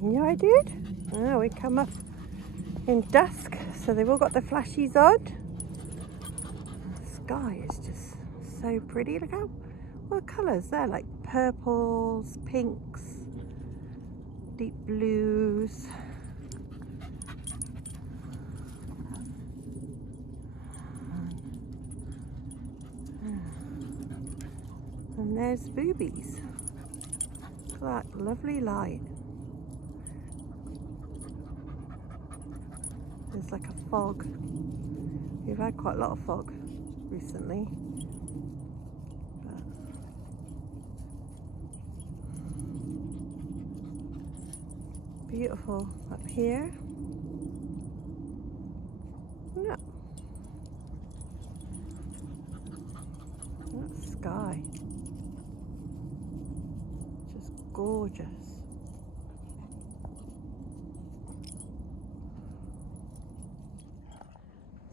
Yeah, I did. Oh, we come up in dusk, so they've all got their flashies on. The sky is just so pretty. Look how what colours they're like: purples, pinks, deep blues. And there's boobies. Look at that lovely light. There's like a fog. We've had quite a lot of fog recently. Beautiful up here. Yeah. That sky. Just gorgeous.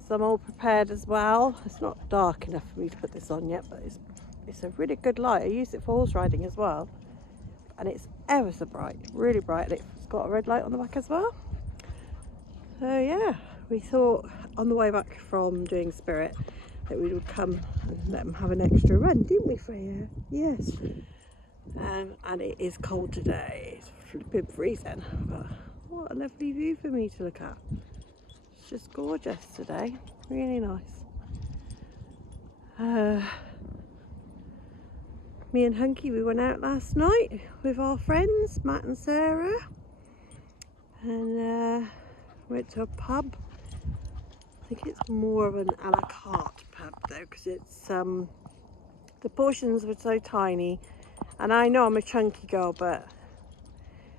So I'm all prepared as well. It's not dark enough for me to put this on yet, but it's a really good light. I use it for horse riding as well. And it's ever so bright, really bright. And it's got a red light on the back as well. So yeah, we thought on the way back from doing Spirit that we would come and let them have an extra run, didn't we, Freya? Yes. And it is cold today. It's flipping freezing, but what a lovely view for me to look at. It's just gorgeous today, really nice. Me and Hunky, we went out last night with our friends, Matt and Sarah, and went to a pub. I think it's more of an a la carte pub though, because it's the portions were so tiny, and I know I'm a chunky girl, but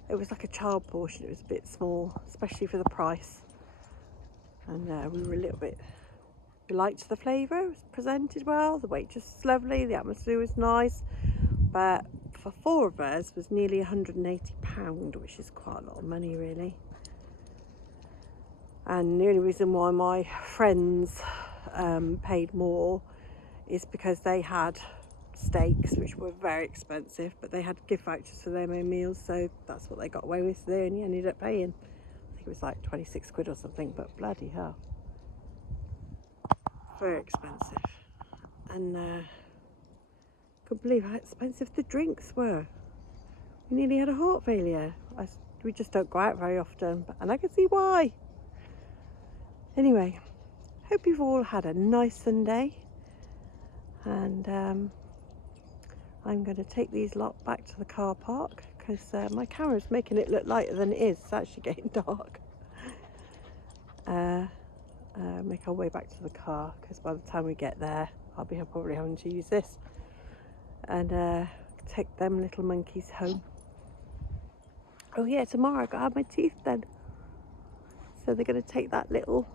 it was like a child portion. It was a bit small, especially for the price. And we were a little bit, we liked the flavour. It was presented well, the waitress was lovely, the atmosphere was nice, but for 4 of us was nearly £180, which is quite a lot of money really. And the only reason why my friends paid more is because they had steaks, which were very expensive, but they had gift vouchers for their own meals, so that's what they got away with. So they only ended up paying, I think it was like 26 quid or something, but bloody hell, very expensive. And couldn't believe how expensive the drinks were. We nearly had a heart failure. We just don't go out very often, and I can see why. Anyway, hope you've all had a nice Sunday, and I'm going to take these lot back to the car park because my camera's making it look lighter than it is. It's actually getting dark. Make our way back to the car because by the time we get there I'll be probably having to use this, and take them little monkeys home. Oh yeah, tomorrow I've got to have my teeth done, so they're going to take that little,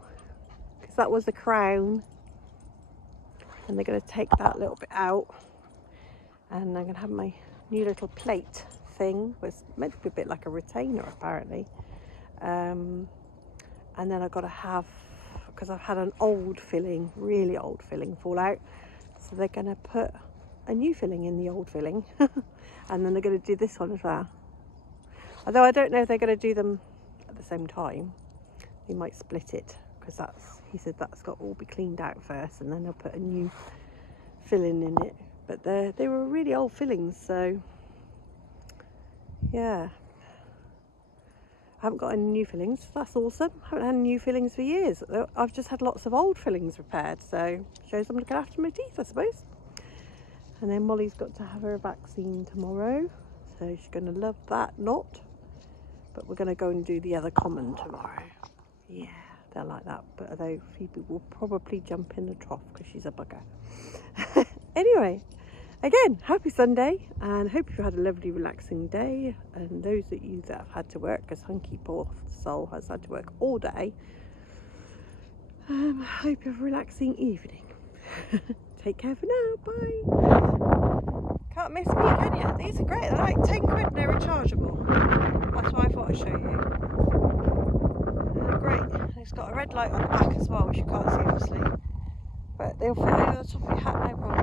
because that was the crown, and they're going to take that little bit out, and I'm going to have my new little plate thing. It was meant to be a bit like a retainer apparently, and then I've got to have, because I've had an old filling, really old filling fall out, so they're going to put a new filling in the old filling and then they're going to do this one as well. Although I don't know if they're going to do them at the same time. They might split it, because he said that's got to all be cleaned out first and then they'll put a new filling in it. But they were really old fillings, so yeah. I haven't got any new fillings. That's awesome. I haven't had new fillings for years. I've just had lots of old fillings repaired, so shows I'm looking after my teeth, I suppose. And then Molly's got to have her vaccine tomorrow, so she's going to love that lot. But we're going to go and do the other common tomorrow. Yeah, they're like that. But although Phoebe will probably jump in the trough because she's a bugger. Anyway, again, happy Sunday, and hope you've had a lovely relaxing day. And those of you that have had to work, because Hunky, poor soul, has had to work all day, I hope you have a relaxing evening. Take care for now, bye. Can't miss me, can you? These are great, they're like 10 quid and they're rechargeable. That's why I thought I'd show you. Great, it's got a red light on the back as well, which you can't see obviously. But they'll fit over the top of your hat, no problem.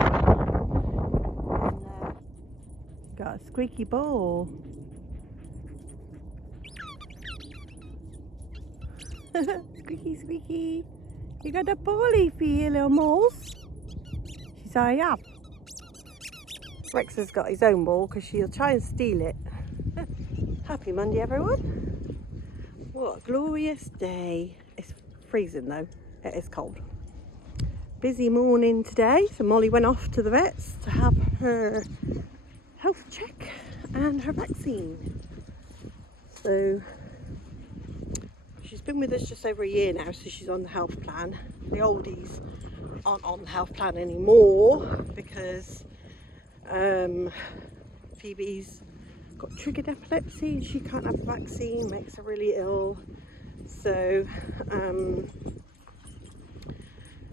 And got a squeaky ball. Squeaky, squeaky. You got a bally for you, little moles? She said, I have. Rex has got his own ball because she'll try and steal it. Happy Monday, everyone. What a glorious day. It's freezing though. It is cold. Busy morning today. So Molly went off to the vets to have her health check and her vaccine. So she's been with us just over a year now, so she's on the health plan. The oldies aren't on the health plan anymore because Phoebe's got triggered epilepsy and she can't have the vaccine, makes her really ill. So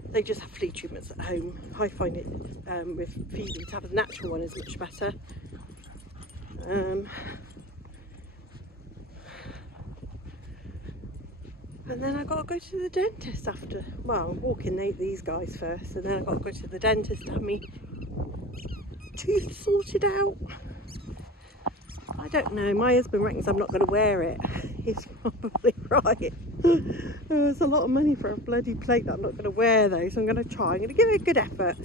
they just have flea treatments at home. I find it with Phoebe to have a natural one is much better. And then I got to go to the dentist after. Well, I'm walking these guys first, and then I got to go to the dentist to have me tooth sorted out. I don't know. My husband reckons I'm not going to wear it. He's probably right. There's a lot of money for a bloody plate that I'm not going to wear though, so I'm going to try. I'm going to give it a good effort.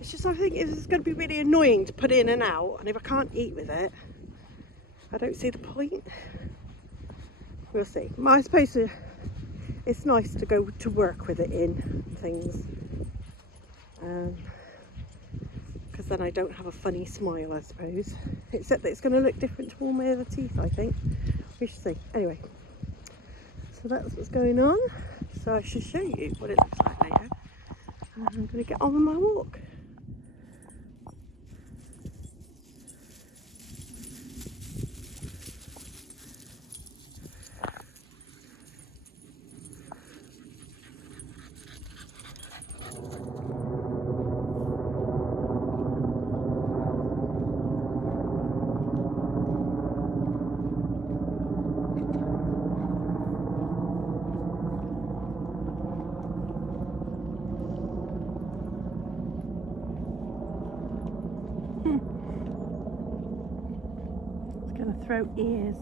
It's just I think it's going to be really annoying to put in and out, and if I can't eat with it, I don't see the point. We'll see. I suppose it's nice to go to work with it in things, because then I don't have a funny smile, I suppose. Except that it's going to look different to all my other teeth, I think. We shall see. Anyway, so that's what's going on. So I should show you what it looks like later. And I'm going to get on with my walk. Going to throw ears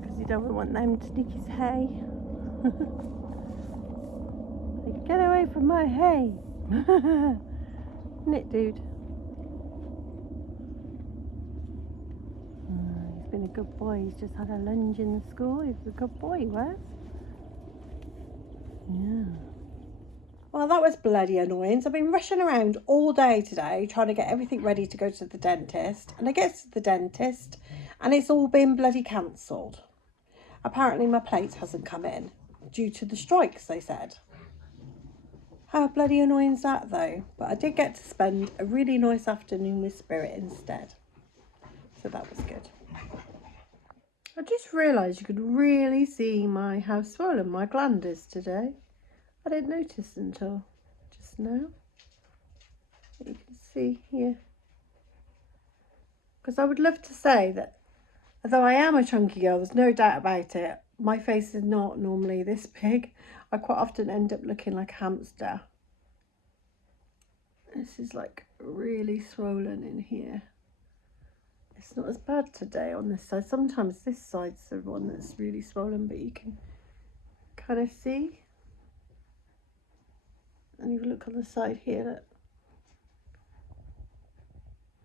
because you don't want them to nick his hay. Like, get away from my hay. Isn't it, dude? He's been a good boy. He's just had a lunge in the school. He's a good boy, he was. Yeah. Well, that was bloody annoying. So I've been rushing around all day today trying to get everything ready to go to the dentist. And I get to the dentist and it's all been bloody cancelled. Apparently my plate hasn't come in due to the strikes, they said. How bloody annoying is that though? But I did get to spend a really nice afternoon with Spirit instead. So that was good. I just realised you could really see how swollen my gland is today. I didn't notice until just now. You can see here. Because I would love to say that although I am a chunky girl, there's no doubt about it, my face is not normally this big. I quite often end up looking like a hamster. This is like really swollen in here. It's not as bad today on this side. Sometimes this side's the one that's really swollen, but you can kind of see. And you look on the side here, look.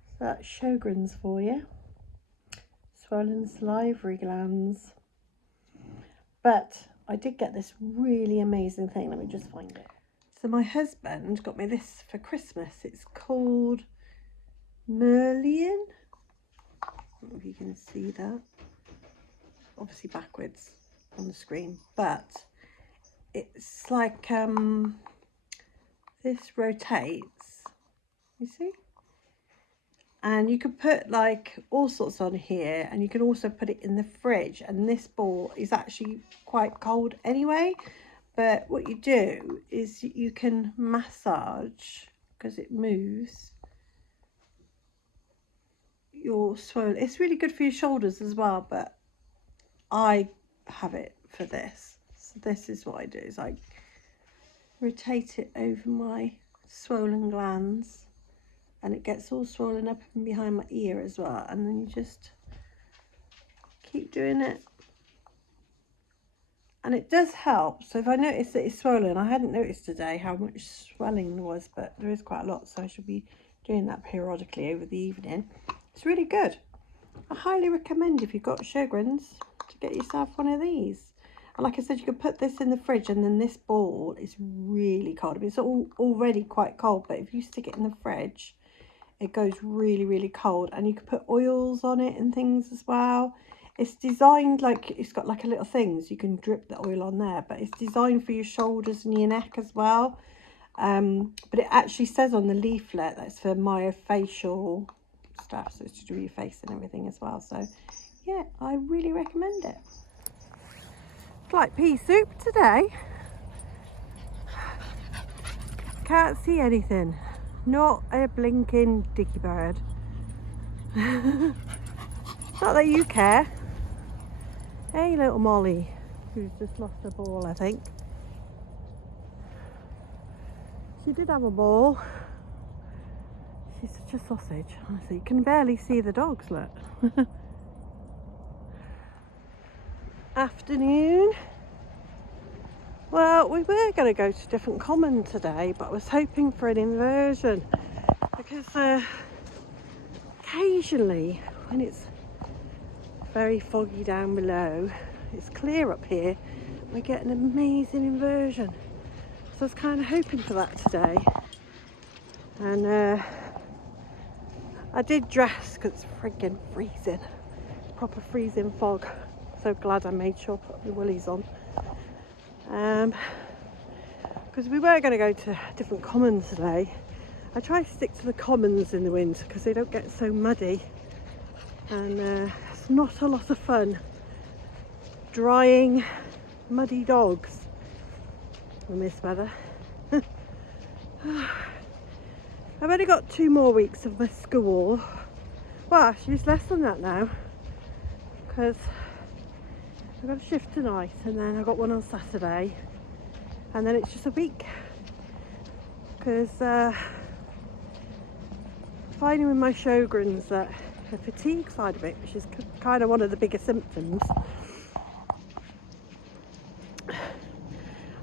So that's Sjogren's for you. Swollen salivary glands. But I did get this really amazing thing. Let me just find it. So my husband got me this for Christmas. It's called Merlion. I don't know if you can see that. Obviously backwards on the screen, but it's like this rotates. You see? And you could put like all sorts on here, and you can also put it in the fridge. And this ball is actually quite cold anyway. But what you do is you can massage, because it moves, your swollen. It's really good for your shoulders as well, but I have it for this. So this is what I do, is I rotate it over my swollen glands. And it gets all swollen up and behind my ear as well. And then you just keep doing it. and it does help. So if I notice that it's swollen, I hadn't noticed today how much swelling there was, but there is quite a lot, so I should be doing that periodically over the evening. It's really good. I highly recommend, if you've got Sjogren's, to get yourself one of these. And like I said, you could put this in the fridge, and then this ball is really cold. I mean, it's already quite cold, but if you stick it in the fridge, it goes really, really cold. And you can put oils on it and things as well. It's designed like, it's got like a little thing, so you can drip the oil on there, but it's designed for your shoulders and your neck as well. But it actually says on the leaflet that it's for myofascial stuff, so it's to do with your face and everything as well. So yeah, I really recommend it. It's like pea soup today. Can't see anything, not a blinking dicky bird. Not that you care. Hey, little Molly, who's just lost her ball, I think. She did have a ball. She's such a sausage, honestly. You can barely see the dogs, look. Afternoon. Well, we were going to go to different common today, but I was hoping for an inversion, because occasionally when it's very foggy down below, it's clear up here, we get an amazing inversion. So I was kind of hoping for that today. And I did dress because it's friggin' freezing, proper freezing fog. So glad I made sure I put my woolies on. Because we were going to go to different commons today. I try to stick to the commons in the winter because they don't get so muddy, and it's not a lot of fun drying muddy dogs in this weather. I've only got 2 more weeks of my school. Well, actually it's less than that now, because I've got a shift tonight and then I've got one on Saturday, and then it's just a week. Because finding with my Sjogren's that the fatigue side of it, which is kind of one of the bigger symptoms,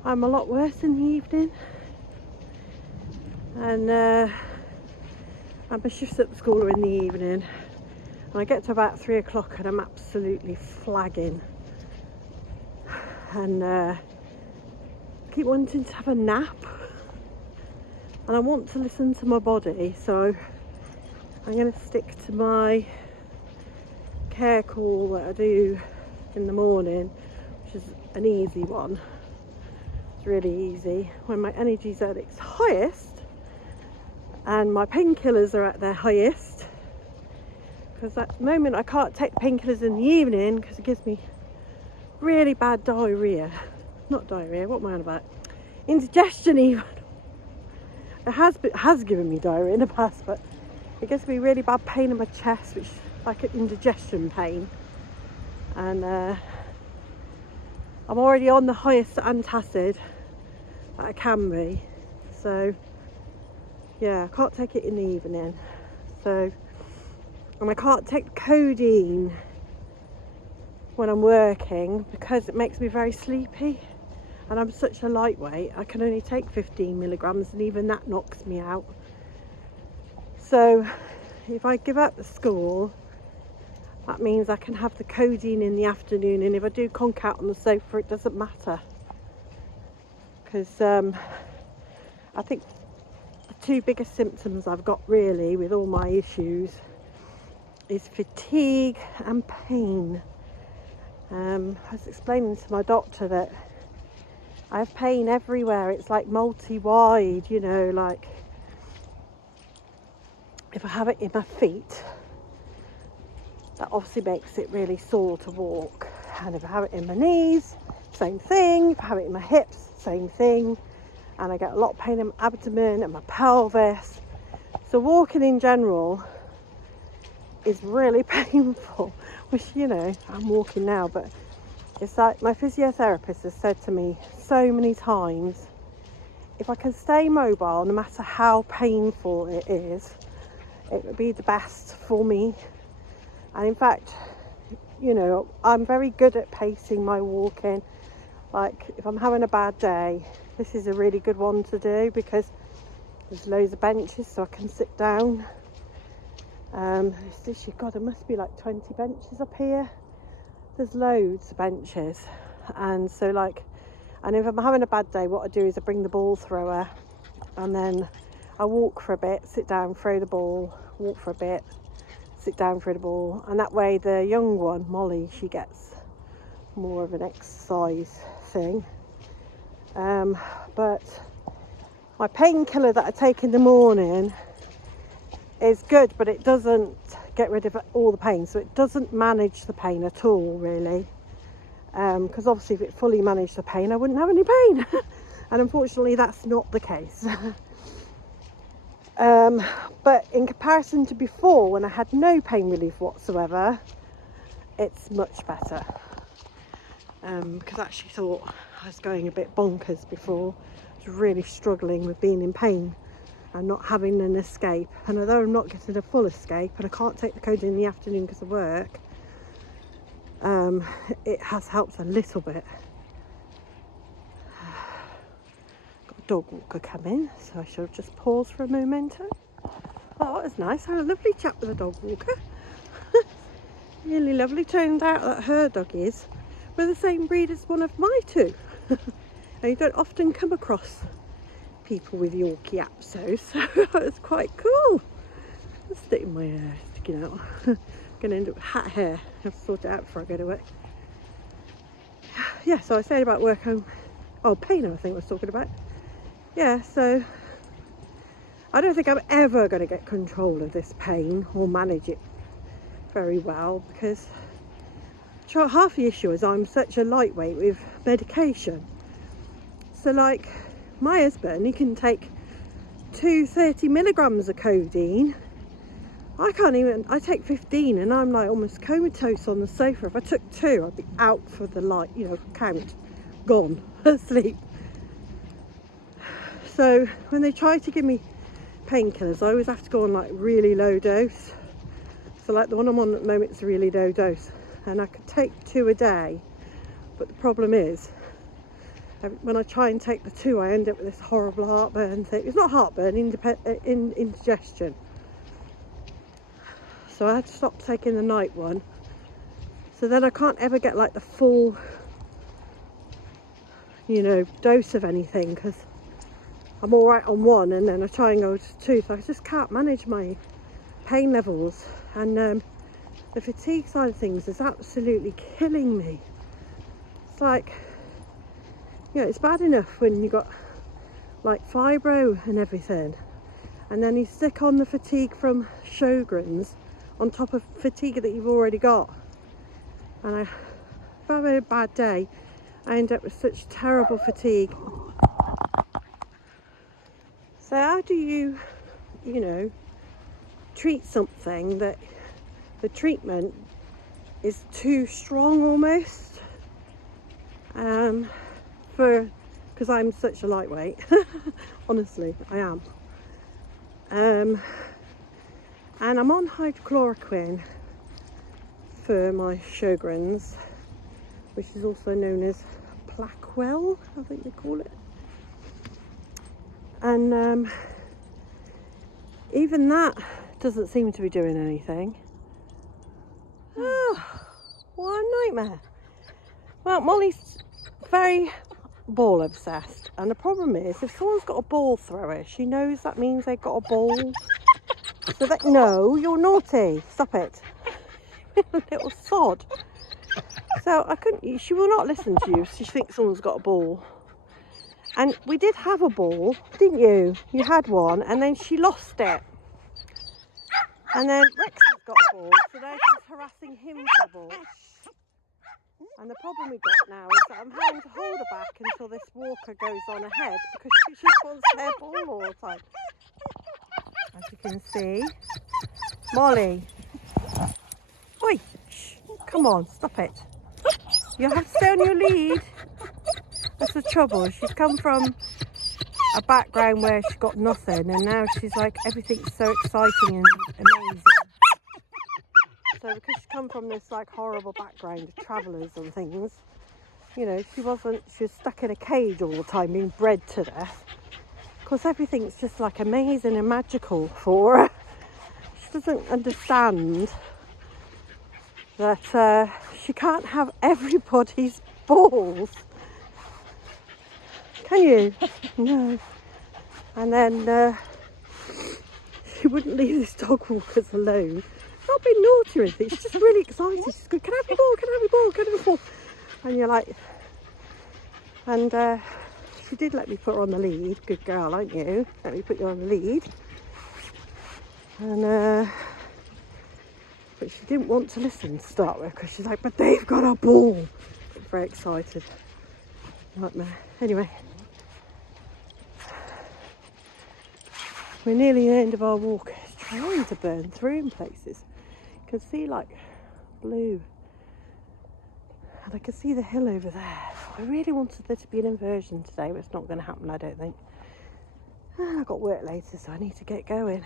I'm a lot worse in the evening, and my shifts at the school are in the evening, and I get to about 3 o'clock and I'm absolutely flagging, and keep wanting to have a nap, and I want to listen to my body, so I'm going to stick to my care call that I do in the morning, which is an easy one. It's really easy when my energy's at its highest and my painkillers are at their highest, because at the moment I can't take painkillers in the evening because it gives me really bad diarrhea. Not diarrhea, what am I on about? Indigestion even. It has given me diarrhea in the past, but it gives me really bad pain in my chest, which is like an indigestion pain. And I'm already on the highest antacid that I can be. So yeah, I can't take it in the evening. So, and I can't take codeine when I'm working because it makes me very sleepy. And I'm such a lightweight, I can only take 15 milligrams, and even that knocks me out. So if I give up the school, that means I can have the codeine in the afternoon, and if I do conk out on the sofa, it doesn't matter. Because I think the 2 biggest symptoms I've got really with all my issues is fatigue and pain. I was explaining to my doctor that I have pain everywhere. It's like multi-wide, you know, like if I have it in my feet, that obviously makes it really sore to walk. And if I have it in my knees, same thing. If I have it in my hips, same thing. And I get a lot of pain in my abdomen and my pelvis. So walking in general is really painful, which, you know, I'm walking now, but it's like my physiotherapist has said to me so many times, if I can stay mobile, no matter how painful it is, it would be the best for me. And in fact, you know, I'm very good at pacing my walking. Like if I'm having a bad day, this is a really good one to do because there's loads of benches so I can sit down. God, there must be like 20 benches up here. There's loads of benches, and so and if I'm having a bad day, what I do is I bring the ball thrower, and then I walk for a bit, sit down, throw the ball, walk for a bit, sit down, throw the ball, and that way the young one, Molly, she gets more of an exercise thing. But my painkiller that I take in the morning is good, but it doesn't get rid of all the pain, so it doesn't manage the pain at all, really. Because obviously if it fully managed the pain, I wouldn't have any pain. And unfortunately that's not the case. But in comparison to before, when I had no pain relief whatsoever, it's much better. Because I actually thought I was going a bit bonkers before. I was really struggling with being in pain and not having an escape. And although I'm not getting a full escape and I can't take the codeine in the afternoon because of work, it has helped a little bit. Got a dog walker coming, so I shall just pause for a momento. Oh, that was nice. I had a lovely chat with a dog walker. Really lovely. Turned out that her doggies were the same breed as one of my two. And you don't often come across people with Yorkie Apsos, so that was quite cool. I'm sticking my hair sticking out. I'm going to end up with hat hair. I have to sort it out before I go to work. Yeah, so I said about work home. Oh, pain I think I was talking about. Yeah, so I don't think I'm ever going to get control of this pain or manage it very well, because half the issue is I'm such a lightweight with medication. So like my husband, he can take 230 milligrams of codeine. I can't even, I take 15 and I'm like almost comatose on the sofa. If I took 2, I'd be out for the count, gone, asleep. So when they try to give me painkillers, I always have to go on like really low dose. So like the one I'm on at the moment is a really low dose, and I could take 2 a day, but the problem is when I try and take the 2, I end up with this horrible heartburn thing. It's not heartburn, indigestion. So I had to stop taking the night one. So then I can't ever get like the full, dose of anything, because I'm all right on 1 and then I try and go to 2. So I just can't manage my pain levels. And the fatigue side of things is absolutely killing me. It's like, it's bad enough when you got like fibro and everything, and then you stick on the fatigue from Sjogren's on top of fatigue that you've already got. And if I have a bad day, I end up with such terrible fatigue. So how do you treat something that the treatment is too strong almost? Because I'm such a lightweight. Honestly, I am. And I'm on hydrochloroquine for my Sjogren's, which is also known as Plaquel, I think they call it. And even that doesn't seem to be doing anything. Oh, what a nightmare. Well, Molly's very ball obsessed, and the problem is if someone's got a ball thrower, she knows that means they've got a ball. So no, you're naughty, stop it. Little sod. So she will not listen to you. She thinks someone's got a ball. And we did have a ball, didn't you? You had one, and then she lost it. And then Rex has got a ball, so now she's harassing him for a ball. And the problem we've got now is that I'm having to hold her back until this walker goes on ahead, because she just wants their ball all the time. As you can see, Molly. Oi, shh, come on, stop it. You have to stay on your lead. That's the trouble. She's come from a background where she got nothing, and now she's like, everything's so exciting and amazing. So because she's come from this like horrible background of travellers and things, you know, she was stuck in a cage all the time being bred to death. Of course, everything's just like amazing and magical for her. She doesn't understand that she can't have everybody's balls. Can you? No. And then she wouldn't leave these dog walkers alone. Not being naughty or anything, she's just really excited. She's going, can I have your ball, can I have your ball, can I have your ball? And you're like, and she did let me put her on the lead. Good girl, aren't you? Let me put you on the lead. And but she didn't want to listen to start with because she's like, but they've got a ball. Very excited. Nightmare. Anyway, we're nearly the end of our walk. It's trying to burn through in places. You can see like blue. And I can see the hill over there. I really wanted there to be an inversion today, but it's not going to happen, I don't think. I've got work later, so I need to get going.